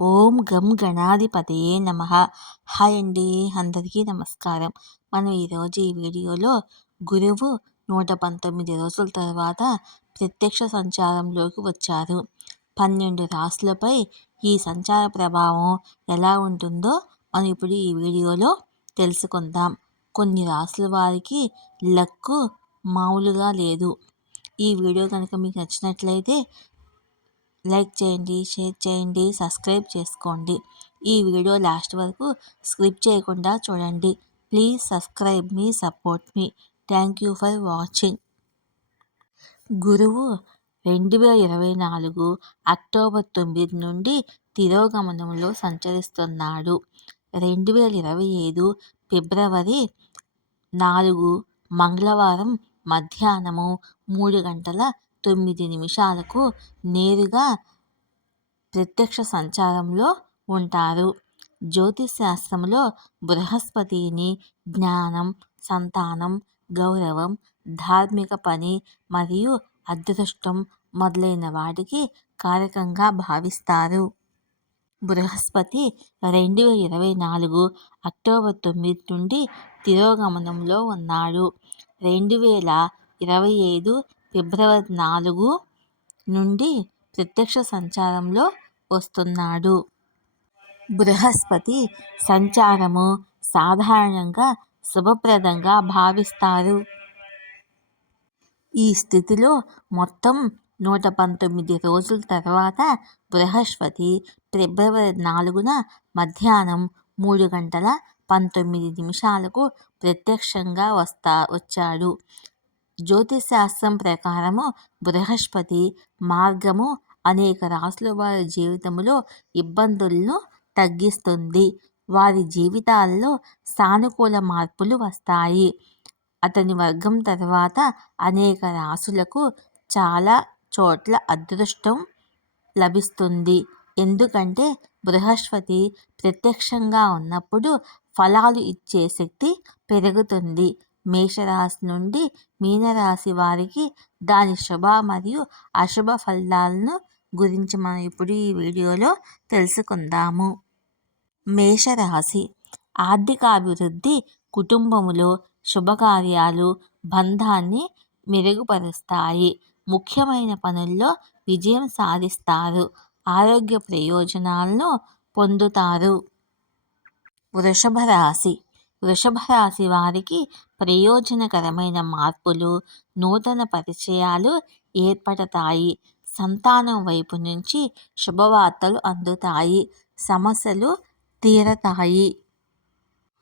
ఓం గం గణాధిపతయే నమః. హాయ్ అండి, అందరికీ నమస్కారం. మనం ఈరోజు ఈ వీడియోలో గురువు 119 రోజుల తర్వాత ప్రత్యక్ష సంచారంలోకి వచ్చారు. 12 రాశులపై ఈ సంచార ప్రభావం ఎలా ఉంటుందో మనం ఇప్పుడు ఈ వీడియోలో తెలుసుకుందాం. కొన్ని రాశుల వారికి లక్కు మామూలుగా లేదు. ఈ వీడియో కనుక మీకు నచ్చినట్లయితే లైక్ చేయండి, షేర్ చేయండి, సబ్స్క్రైబ్ చేసుకోండి. ఈ వీడియో లాస్ట్ వరకు స్కిప్ చేయకుండా చూడండి. Please subscribe me, support me. Thank you for watching. గురువు 2024 అక్టోబర్ 9 నుండి తిరోగమనంలో సంచరిస్తున్నాడు. 2025 ఫిబ్రవరి 4 మంగళవారం మధ్యాహ్నము 3:09 నేరుగా ప్రత్యక్ష సంచారంలో ఉంటారు. జ్యోతిశాస్త్రంలో బృహస్పతిని జ్ఞానం, సంతానం, గౌరవం, ధార్మిక పని మరియు అదృష్టం మొదలైన వాటికి కారకంగా భావిస్తారు. బృహస్పతి 2024 అక్టోబర్ 9 నుండి తిరోగమనంలో ఉన్నాడు. 2025 ఫిబ్రవరి 4 నుండి ప్రత్యక్ష సంచారంలో వస్తున్నాడు. బృహస్పతి సంచారము సాధారణంగా శుభప్రదంగా భావిస్తారు. ఈ స్థితిలో మొత్తం 119 రోజుల తర్వాత బృహస్పతి ఫిబ్రవరి 4 మధ్యాహ్నం 3:19 ప్రత్యక్షంగా వచ్చాడు. జ్యోతిశాస్త్రం ప్రకారము బృహస్పతి మార్గము అనేక రాశుల వారి జీవితంలో ఇబ్బందులను తగ్గిస్తుంది. వారి జీవితాల్లో సానుకూల మార్పులు వస్తాయి. అతని వర్గం తర్వాత అనేక రాశులకు చాలా చోట్ల అదృష్టం లభిస్తుంది. ఎందుకంటే బృహస్పతి ప్రత్యక్షంగా ఉన్నప్పుడు ఫలాలు ఇచ్చే శక్తి పెరుగుతుంది. మేషరాశి నుండి మీనరాశి వారికి దాని శుభ మరియు అశుభ ఫలాలను గురించి మనం ఇప్పుడు ఈ వీడియోలో తెలుసుకుందాము. మేషరాశి ఆర్థికాభివృద్ధి, కుటుంబములో శుభకార్యాలు బంధాన్ని మెరుగుపరుస్తాయి. ముఖ్యమైన పనుల్లో విజయం సాధిస్తారు. ఆరోగ్య ప్రయోజనాలను పొందుతారు. వృషభ రాశి వారికి ప్రయోజనకరమైన మార్పులు, నూతన పరిచయాలు ఏర్పడతాయి. సంతానం వైపు నుంచి శుభవార్తలు అందుతాయి. సమస్యలు తీరతాయి.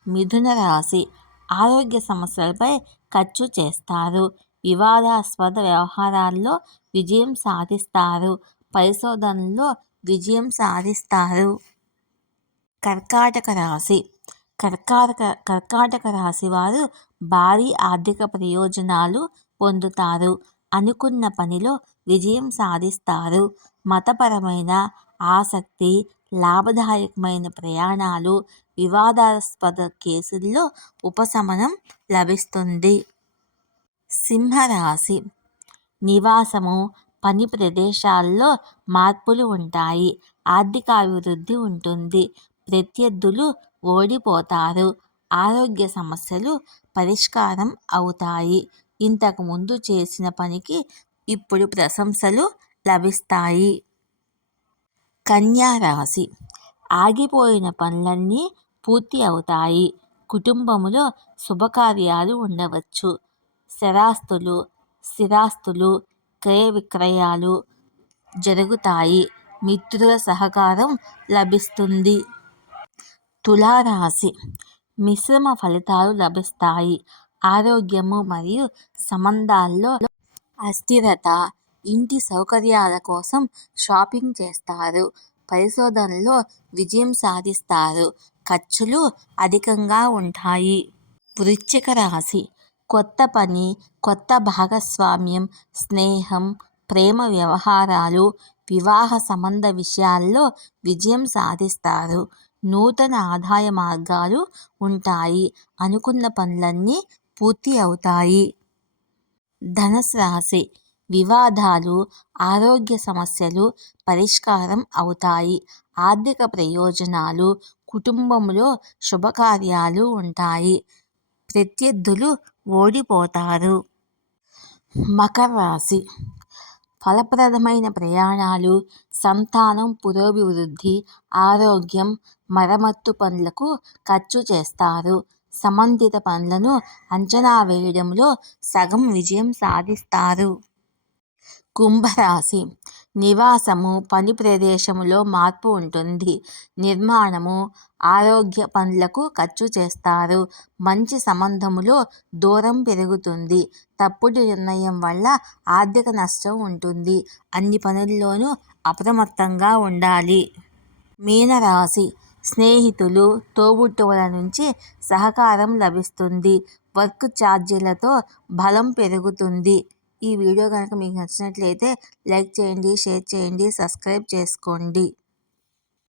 మిథున రాశి ఆరోగ్య సమస్యలపై ఖర్చు చేస్తారు. వివాదాస్పద వ్యవహారాల్లో విజయం సాధిస్తారు. పరిశోధనల్లో విజయం సాధిస్తారు. కర్కాటక రాశి వారు భారీ ఆర్థిక ప్రయోజనాలు పొందుతారు. అనుకున్న పనిలో విజయం సాధిస్తారు. మతపరమైన ఆసక్తి, లాభదాయకమైన ప్రయాణాలు, వివాదాస్పద కేసుల్లో ఉపశమనం లభిస్తుంది. సింహరాశి నివాసము, పని ప్రదేశాల్లో మార్పులు ఉంటాయి. ఆర్థికాభివృద్ధి ఉంటుంది. ప్రత్యర్థులు ఓడిపోతారు. ఆరోగ్య సమస్యలు పరిష్కారం అవుతాయి. ఇంతకు ముందు చేసిన పనికి ఇప్పుడు ప్రశంసలు లభిస్తాయి. కన్యా రాశి ఆగిపోయిన పనులన్నీ పూర్తి అవుతాయి. కుటుంబములో శుభకార్యాలు ఉండవచ్చు. స్థిరాస్తులు క్రయ విక్రయాలు జరుగుతాయి. మిత్రుల సహకారం లభిస్తుంది. తులారాశి మిశ్రమ ఫలితాలు లభిస్తాయి. ఆరోగ్యము మరియు సంబంధాల్లో అస్థిరత. ఇంటి సౌకర్యాల కోసం షాపింగ్ చేస్తారు. పరిశోధనలో విజయం సాధిస్తారు. ఖర్చులు అధికంగా ఉంటాయి. వృశ్చిక రాశి కొత్త పని, కొత్త భాగస్వామ్యం, స్నేహం, ప్రేమ వ్యవహారాలు, వివాహ సంబంధ విషయాల్లో విజయం సాధిస్తారు. నూతన ఆదాయ మార్గాలు ఉంటాయి. అనుకున్న పనులన్నీ పూర్తి అవుతాయి. ధనుసు రాశి వివాదాలు, ఆరోగ్య సమస్యలు పరిష్కారం అవుతాయి. ఆర్థిక ప్రయోజనాలు, కుటుంబంలో శుభకార్యాలు ఉంటాయి. ప్రత్యర్థులు ఓడిపోతారు. మకర రాశి ఫలప్రదమైన ప్రయాణాలు, సంతానం పురోభివృద్ధి, ఆరోగ్యం, మరమ్మత్తు పనులకు ఖర్చు చేస్తారు. సంబంధిత పనులను అంచనా వేయడంలో సగం విజయం సాధిస్తారు. కుంభరాశి నివాసము, పని ప్రదేశములో మార్పు ఉంటుంది. నిర్మాణము, ఆరోగ్య పనులకు ఖర్చు చేస్తారు. మంచి సంబంధములో దూరం పెరుగుతుంది. తప్పుడు నిర్ణయం వల్ల ఆర్థిక నష్టం ఉంటుంది. అన్ని పనుల్లోనూ అప్రమత్తంగా ఉండాలి. మీనరాశి స్నేహితులు, తోబుట్టువుల నుంచి సహకారం లభిస్తుంది. వర్క్ ఛార్జీలతో బలం పెరుగుతుంది. ఈ వీడియో కనుక మీకు నచ్చినట్లయితే లైక్ చేయండి, షేర్ చేయండి, సబ్స్క్రైబ్ చేసుకోండి.